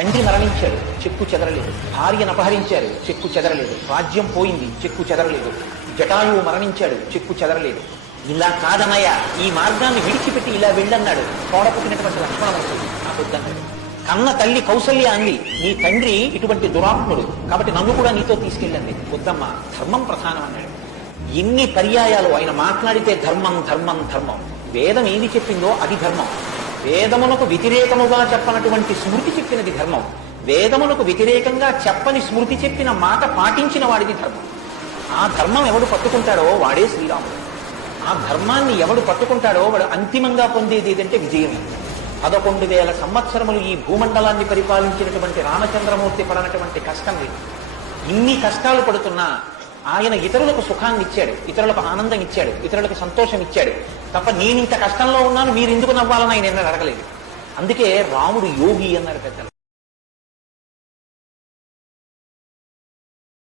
తండ్రి మరణించాడు, చెక్కు చెదరలేదు. భార్యను అపహరించారు, చెక్కు చెదరలేదు. రాజ్యం పోయింది, చెక్కు చెదరలేదు. జటాయువు మరణించాడు, చెక్కు చెదరలేదు. ఇలా కాదనయ్య, ఈ మార్గాన్ని విడిచిపెట్టి ఇలా వెళ్ళన్నాడు. తోడపుట్టినటువంటి లక్ష్మణమూర్తి నాకు వద్దన్నాడు. కన్న తల్లి కౌసల్య అంది, నీ తండ్రి ఇటువంటి దురాత్ముడు కాబట్టి నన్ను కూడా నీతో తీసుకెళ్ళండి. వద్దమ్మా, ధర్మం ప్రధానం అన్నాడు. ఎన్ని పర్యాయాలు ఆయన మాట్లాడితే ధర్మం ధర్మం ధర్మం. వేదం ఏది చెప్పిందో అది ధర్మం. వేదమునకు వ్యతిరేకముగా చెప్పనటువంటి స్మృతి చెప్పినది ధర్మం. వేదమునకు వ్యతిరేకంగా చెప్పని స్మృతి చెప్పిన మాట పాటించిన వాడిది ధర్మం. ఆ ధర్మం ఎవడు పట్టుకుంటాడో వాడే శ్రీరాముడు. ఆ ధర్మాన్ని ఎవడు పట్టుకుంటాడో వాడు అంతిమంగా పొందేది ఏదంటే విజయం. 11,000 సంవత్సరములు ఈ భూమండలాన్ని పరిపాలించినటువంటి రామచంద్రమూర్తి పడనటువంటి కష్టం లేదు. ఇన్ని కష్టాలు పడుతున్నా ఆయన ఇతరులకు సుఖాన్ని ఇచ్చాడు, ఇతరులకు ఆనందం ఇచ్చాడు, ఇతరులకు సంతోషం ఇచ్చాడు తప్ప నేను ఇంత కష్టంలో ఉన్నాను మీరు ఎందుకు నవ్వాలని ఆయన ఎన్నడూ అడగలేదు. అందుకే రాముడు యోగి అన్నారు పెద్దలు.